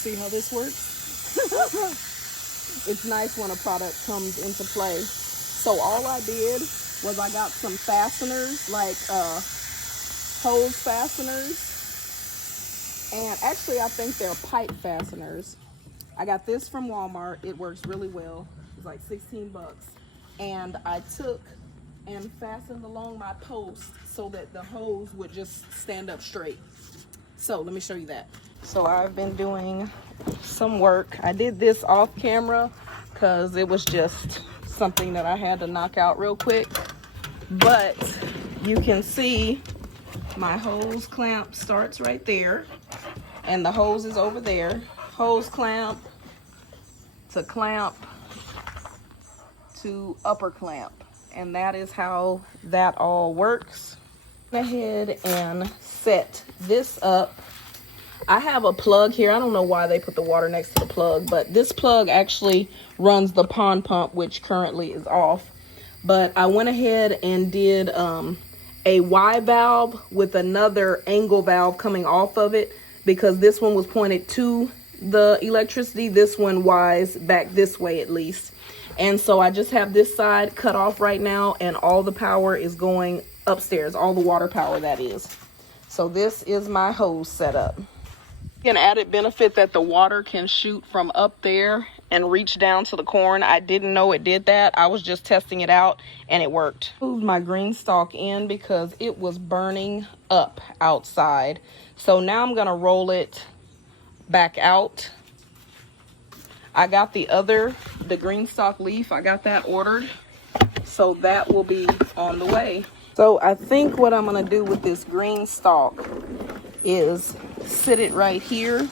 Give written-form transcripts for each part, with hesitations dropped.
see how this works? It's nice when a product comes into play. So all I did was I got some fasteners, like hose fasteners. And actually I think they're pipe fasteners. I got this from Walmart. It works really well. It's like 16 bucks. And I took and fastened along my post so that the hose would just stand up straight. So let me show you that. So I've been doing some work. I did this off camera because it was just something that I had to knock out real quick. But you can see my hose clamp starts right there. And the hose is over there. Hose clamp to clamp to upper clamp. And that is how that all works. Go ahead and set this up. I have a plug here. I don't know why they put the water next to the plug, but this plug actually runs the pond pump, which currently is off. But I went ahead and did a Y valve with another angle valve coming off of it, because this one was pointed to the electricity. This one Y's back this way at least. And so I just have this side cut off right now, and all the power is going upstairs, all the water power that is. So this is my hose setup. An added benefit that the water can shoot from up there and reach down to the corn. I didn't know it did that. I was just testing it out and it worked. Moved my GreenStalk in because it was burning up outside. So now I'm gonna roll it back out. I got the GreenStalk leaf. I got that ordered. So that will be on the way. So I think what I'm gonna do with this GreenStalk is sit it right here.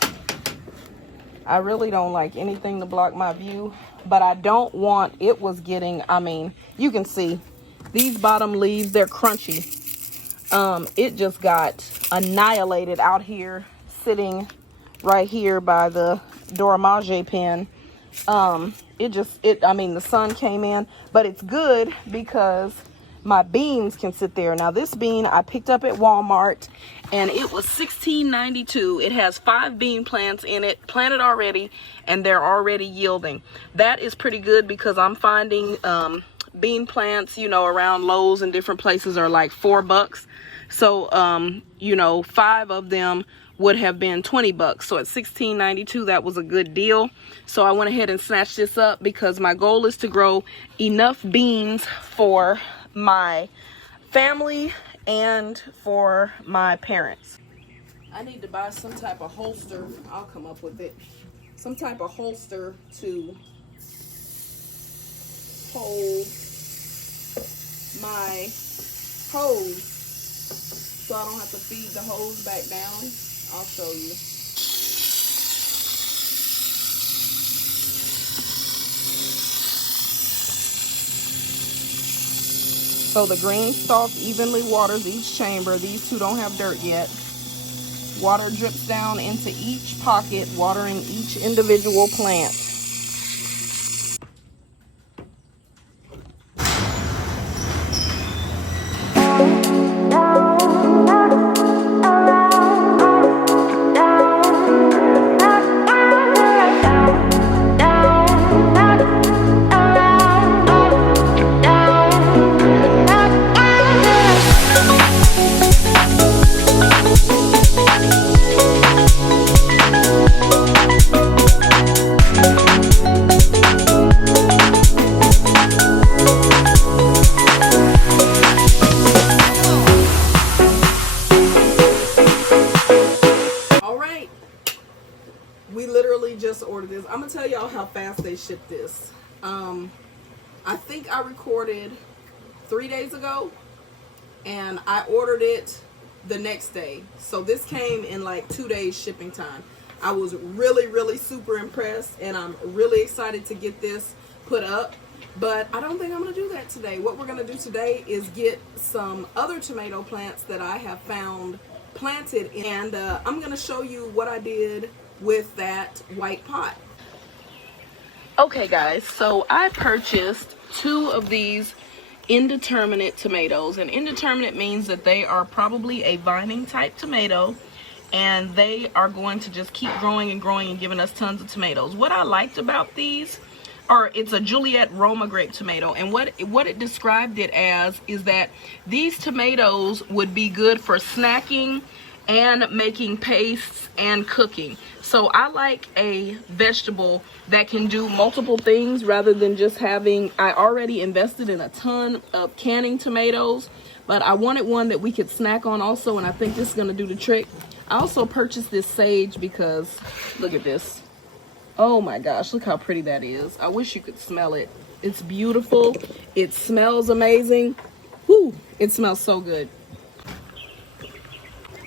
I really don't like anything to block my view, but I don't want, it was getting, I mean, you can see these bottom leaves, they're crunchy. It just got annihilated out here, sitting right here by the Doramage pen. I mean, the sun came in, but it's good because my beans can sit there. Now this bean I picked up at Walmart and it was $16.92. It has 5 bean plants in it, planted already, and they're already yielding. That is pretty good because I'm finding bean plants, you know, around Lowe's and different places are like $4. So, you know, 5 of them would have been 20 bucks. So at $16.92, that was a good deal. So I went ahead and snatched this up because my goal is to grow enough beans for my family and for my parents. I need to buy some type of holster. I'll come up with it. Some type of holster to hold my hose so I don't have to feed the hose back down. I'll show you. So the GreenStalk evenly waters each chamber. These two don't have dirt yet. Water drips down into each pocket, watering each individual plant. Just ordered this. I'm gonna tell y'all how fast they ship this. I think I recorded 3 days ago and I ordered it the next day, so this came in like 2 days shipping time. I was really super impressed and I'm really excited to get this put up, but I don't think I'm gonna do that today. What we're gonna do today is get some other tomato plants that I have found planted, and I'm gonna show you what I did with that white pot. Okay guys, so I purchased 2 of these indeterminate tomatoes, and indeterminate means that they are probably a vining type tomato, and they are going to just keep growing and growing and giving us tons of tomatoes. What I liked about these, or it's a Juliet Roma grape tomato, and what it described it as is that these tomatoes would be good for snacking and making pastes and cooking. So I like a vegetable that can do multiple things rather than just having, I already invested in a ton of canning tomatoes, but I wanted one that we could snack on also, and I think this is gonna do the trick. I also purchased this sage because, look at this. Oh my gosh, look how pretty that is. I wish you could smell it. It's beautiful. It smells amazing. Whew, it smells so good.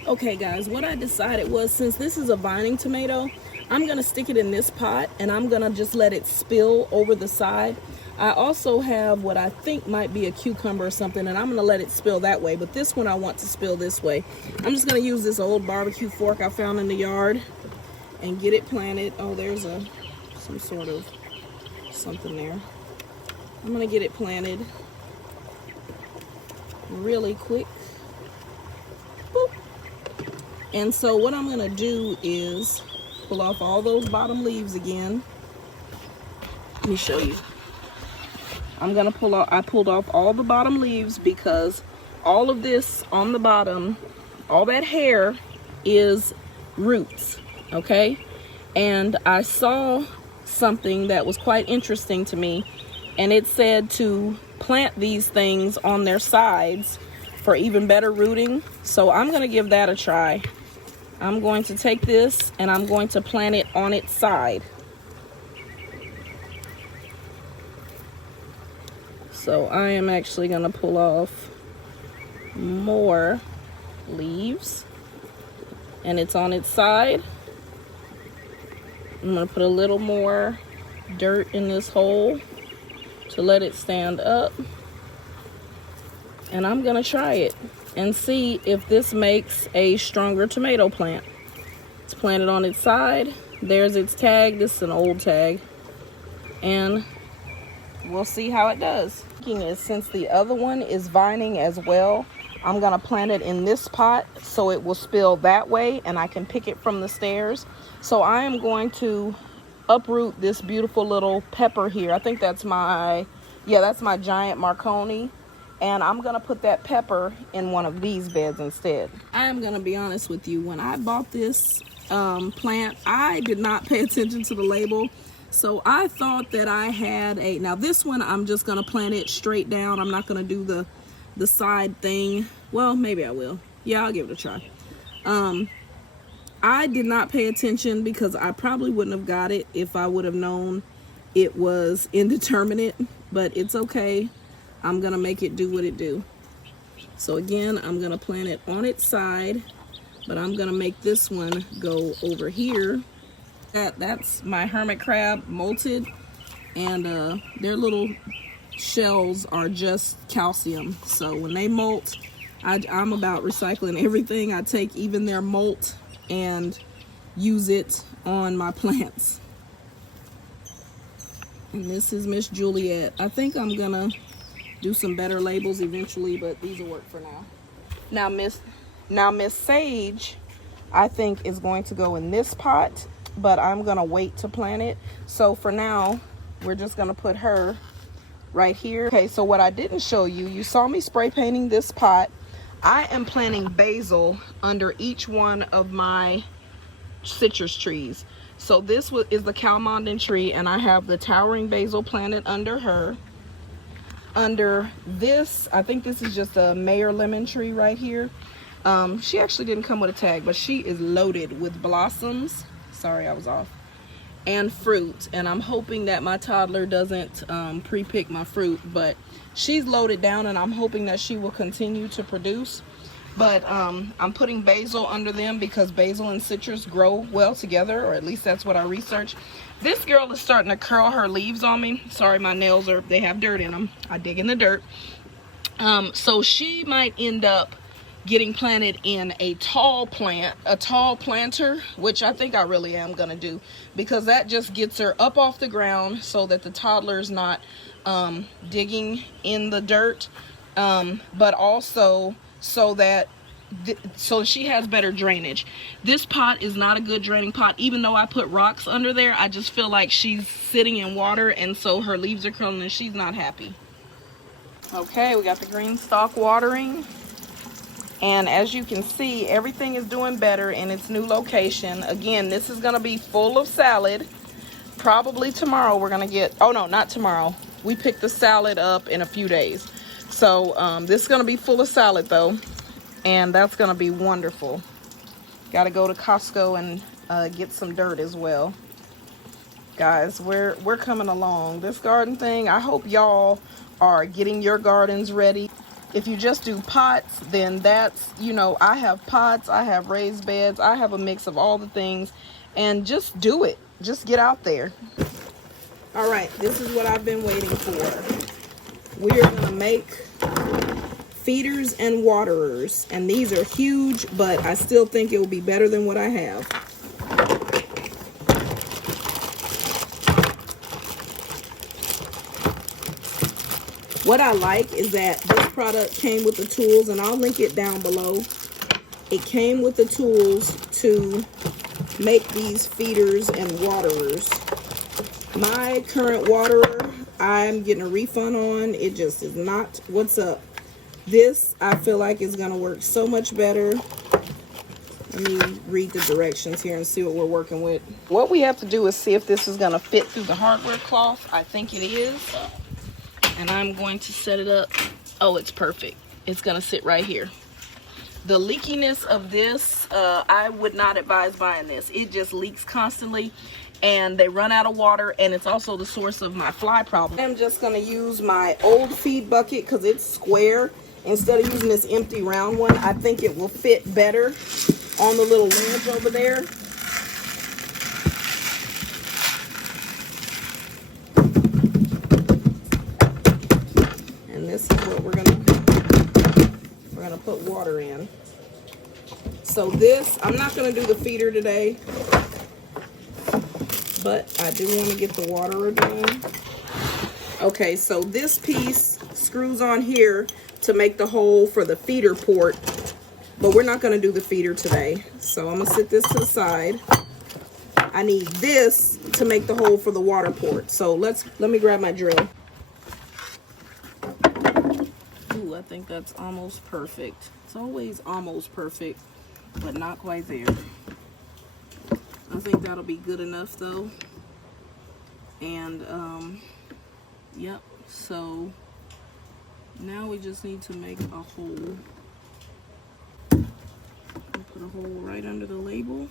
Okay guys, what I decided was, since this is a vining tomato, I'm gonna stick it in this pot and I'm gonna just let it spill over the side. I also have what I think might be a cucumber or something, and I'm gonna let it spill that way, but this one I want to spill this way. I'm just gonna use this old barbecue fork I found in the yard and get it planted. Oh, there's some sort of something there. I'm gonna get it planted really quick. Boop. And so what I'm gonna do is pull off all those bottom leaves again. Let me show you. I'm gonna pull off, I pulled off all the bottom leaves because all of this on the bottom, all that hair is roots, okay? And I saw something that was quite interesting to me, and it said to plant these things on their sides for even better rooting. So I'm gonna give that a try. I'm going to take this and I'm going to plant it on its side. So I am actually gonna pull off more leaves, and it's on its side. I'm gonna put a little more dirt in this hole to let it stand up, and I'm gonna try it and see if this makes a stronger tomato plant. It's planted on its side. There's its tag. This is an old tag, and we'll see how it does. Is since the other one is vining as well, I'm gonna plant it in this pot so it will spill that way and I can pick it from the stairs. So I am going to uproot this beautiful little pepper here. I think that's my, yeah, that's my giant Marconi. And I'm gonna put that pepper in one of these beds instead. I am gonna be honest with you, when I bought this plant, I did not pay attention to the label. So I thought that I had a, now this one I'm just gonna plant it straight down. I'm not gonna do the side thing. Well, maybe I will. Yeah, I'll give it a try. I did not pay attention because I probably wouldn't have got it if I would have known it was indeterminate, but it's okay. I'm gonna make it do what it do. So again, I'm gonna plant it on its side, but I'm gonna make this one go over here. That's my hermit crab molted, and their little shells are just calcium. So when they molt, I'm about recycling everything. I take even their molt and use it on my plants. And this is Miss Juliet. I think I'm gonna do some better labels eventually, but these will work for now. Now Miss Sage, I think, is going to go in this pot, but I'm gonna wait to plant it. So for now, we're just gonna put her right here. Okay, so what I didn't show you, you saw me spray painting this pot. I am planting basil under each one of my citrus trees. So this is the Calmanden tree, and I have the towering basil planted under her. Under this, I think this is just a Mayor lemon tree right here. She actually didn't come with a tag, but she is loaded with blossoms. Sorry, I was off. And fruit, and I'm hoping that my toddler doesn't pre-pick my fruit, but she's loaded down, and I'm hoping that she will continue to produce. But I'm putting basil under them because basil and citrus grow well together, or at least that's what I researched. This girl is starting to curl her leaves on me. Sorry, my nails they have dirt in them. I dig in the dirt. So she might end up getting planted in a tall planter, which I think I really am gonna do, because that just gets her up off the ground so that the toddler's not digging in the dirt, but also so that so she has better drainage. This pot is not a good draining pot. Even though I put rocks under there, I just feel like she's sitting in water, and so her leaves are curling and she's not happy. Okay, we got the GreenStalk watering, and as you can see, everything is doing better in its new location. Again, this is going to be full of salad. Probably tomorrow we're going to get, oh no, not tomorrow. We pick the salad up in a few days. So this is going to be full of salad though, and that's going to be wonderful. Got to go to Costco and get some dirt as well. Guys, we're coming along. This garden thing, I hope y'all are getting your gardens ready. If you just do pots, then that's, you know, I have pots, I have raised beds, I have a mix of all the things, and just do it. Just get out there. All right, this is what I've been waiting for. We are gonna make feeders and waterers, and these are huge, but I still think it will be better than what I have. What I like is that this product came with the tools, and I'll link it down below. It came with the tools to make these feeders and waterers. My current waterer, I'm getting a refund on. It just is not what's up. This, I feel like, is going to work so much better. Let me read the directions here and see what we're working with. What we have to do is see if this is going to fit through the hardware cloth. I think it is. And I'm going to set it up. Oh, it's perfect. It's going to sit right here. The leakiness of this, I would not advise buying this. It just leaks constantly, and they run out of water, and it's also the source of my fly problem. I'm just going to use my old feed bucket because it's square. Instead of using this empty round one, I think it will fit better on the little ledge over there. And this is what we're gonna put water in. So this, I'm not gonna do the feeder today, but I do want to get the waterer done. Okay, so this piece screws on here to make the hole for the feeder port, but we're not gonna do the feeder today. So I'm gonna set this to the side. I need this to make the hole for the water port. So let me grab my drill. Ooh, I think that's almost perfect. It's always almost perfect, but not quite there. I think that'll be good enough though. And yep, so now we just need to make a hole. I'll put a hole right under the label.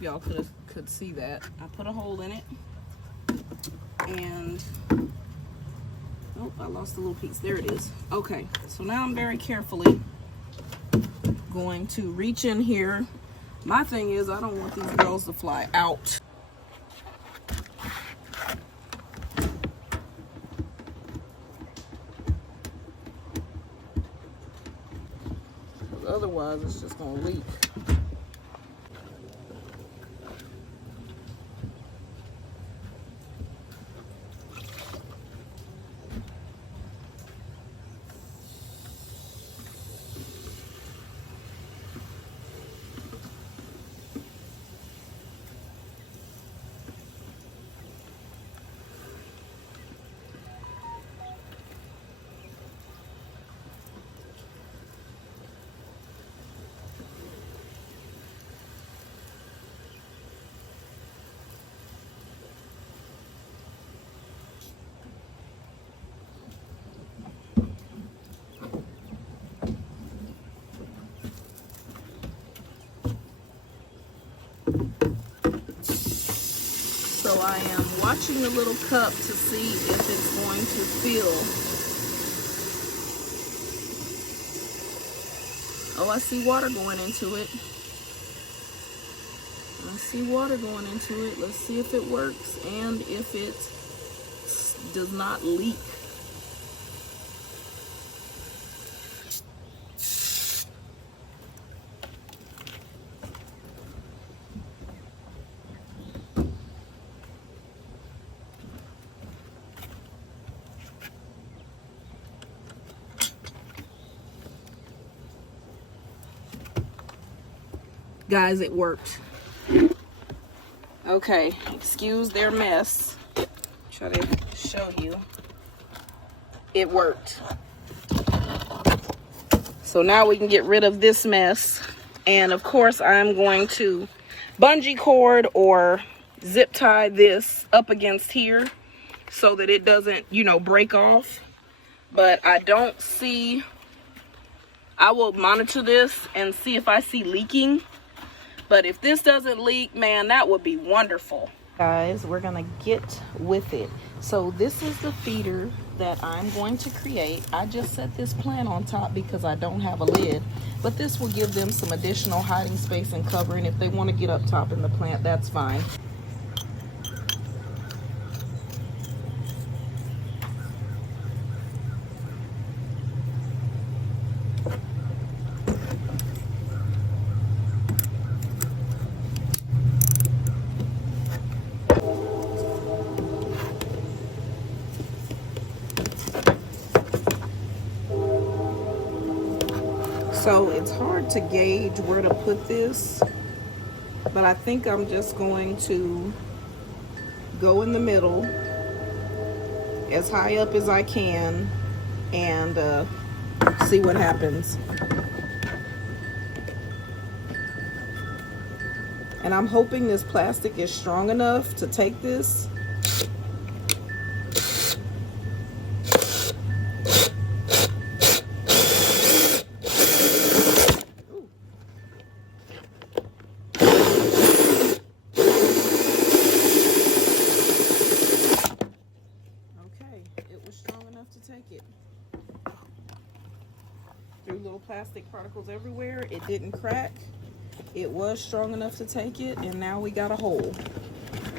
Y'all could see that. I put a hole in it, and oh, I lost a little piece. There it is. Okay, so now I'm very carefully going to reach in here. My thing is, I don't want these girls to fly out. Otherwise, it's just gonna leak. So I am watching the little cup to see if it's going to fill. Oh, I see water going into it. I see water going into it. Let's see if it works and if it does not leak. Guys, it worked. Okay, excuse their mess. Try to show you. It worked. So now we can get rid of this mess. And of course, I'm going to bungee cord or zip tie this up against here so that it doesn't, you know, break off. But I don't see, I will monitor this and see if I see leaking. But if this doesn't leak, man, that would be wonderful. Guys, we're gonna get with it. So this is the feeder that I'm going to create. I just set this plant on top because I don't have a lid, but this will give them some additional hiding space and covering. If they want to get up top in the plant, that's fine. So it's hard to gauge where to put this, but I think I'm just going to go in the middle as high up as I can and see what happens. And I'm hoping this plastic is strong enough to take this. Little plastic particles everywhere. It didn't crack. It was strong enough to take it, and now we got a hole.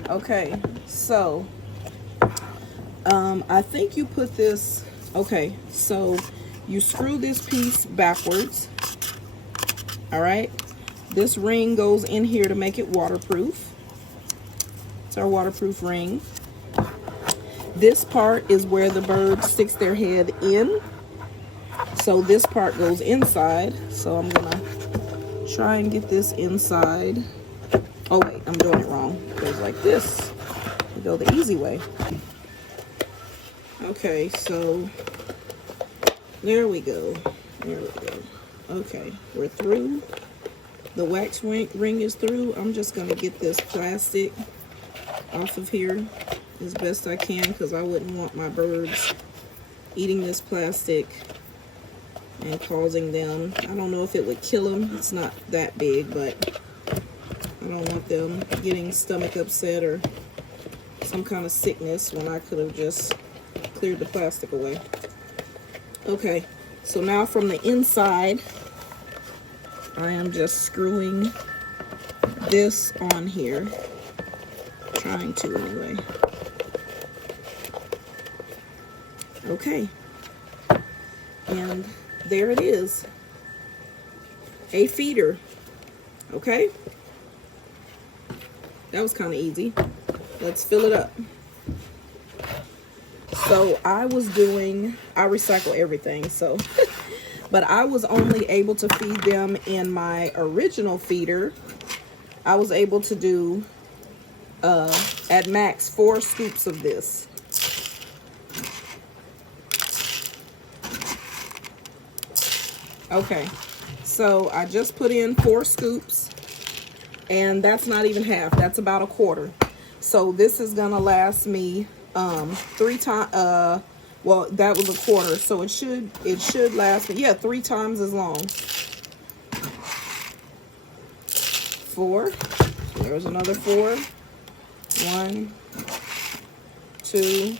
Okay, so I think you put this, okay, so you screw this piece backwards. All right, this ring goes in here to make it waterproof. It's our waterproof ring. This part is where the bird sticks their head in. So this part goes inside. So I'm gonna try and get this inside. Oh wait, I'm doing it wrong. It goes like this. We go the easy way. Okay, so there we go. There we go. Okay, we're through. The wax ring is through. I'm just gonna get this plastic off of here as best I can because I wouldn't want my birds eating this plastic and causing them, I don't know if it would kill them. It's not that big, but I don't want them getting stomach upset or some kind of sickness when I could have just cleared the plastic away. Okay, so now from the inside, I am just screwing this on here. Trying to anyway. Okay. And there it is. A feeder. Okay. That was kind of easy. Let's fill it up. So I recycle everything, so but I was only able to feed them in my original feeder. I was able to do at max 4 scoops of this. Okay, so I just put in 4 scoops, and that's not even half, that's about a quarter. So this is gonna last me 3 times, well, that was a quarter, so it should last me, yeah, 3 times as long. 4, there's another 4. 1, 2,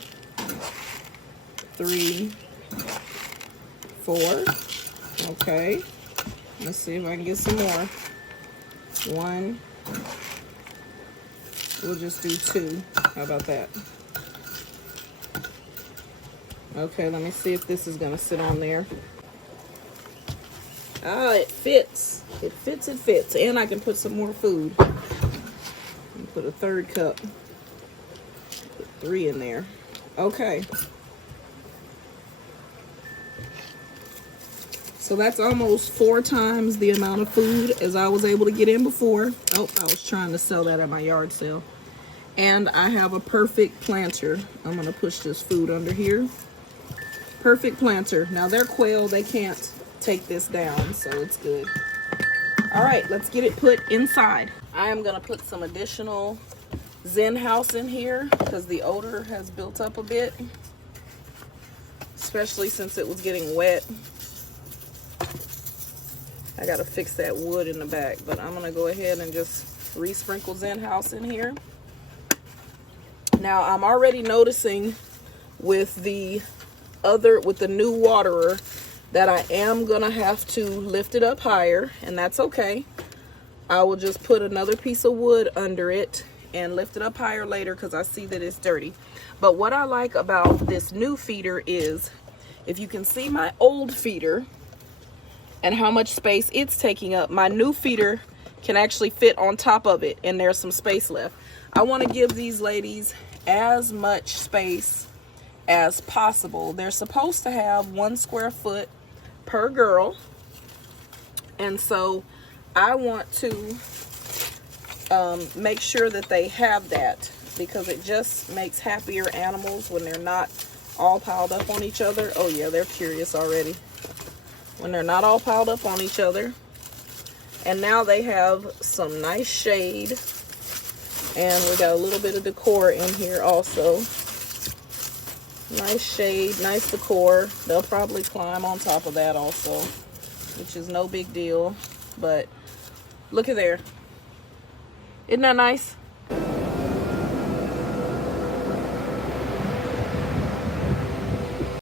3, 4. Okay, let's see if I can get some more. 1, we'll just do 2. How about that? Okay, let me see if this is gonna sit on there. Ah, it fits. It fits, it fits. And I can put some more food. Put a 3rd cup. Put 3 in there. Okay. So that's almost 4 times the amount of food as I was able to get in before. Oh, I was trying to sell that at my yard sale. And I have a perfect planter. I'm gonna push this food under here. Perfect planter. Now they're quail, they can't take this down, so it's good. All right, let's get it put inside. I am gonna put some additional Zen House in here because the odor has built up a bit, especially since it was getting wet. I gotta fix that wood in the back, but I'm gonna go ahead and just re-sprinkle Zen House in here. Now I'm already noticing with the new waterer that I am gonna have to lift it up higher, and that's okay. I will just put another piece of wood under it and lift it up higher later because I see that it's dirty. But what I like about this new feeder is, if you can see my old feeder and how much space it's taking up, my new feeder can actually fit on top of it, and there's some space left. I want to give these ladies as much space as possible. They're supposed to have 1 square foot per girl, and so I want to make sure that they have that, because it just makes happier animals when they're not all piled up on each other. Oh yeah, they're curious already. When they're not all piled up on each other. And now they have some nice shade, and we got a little bit of decor in here also. Nice shade, nice decor. They'll probably climb on top of that also, which is no big deal. But look at there. Isn't that nice?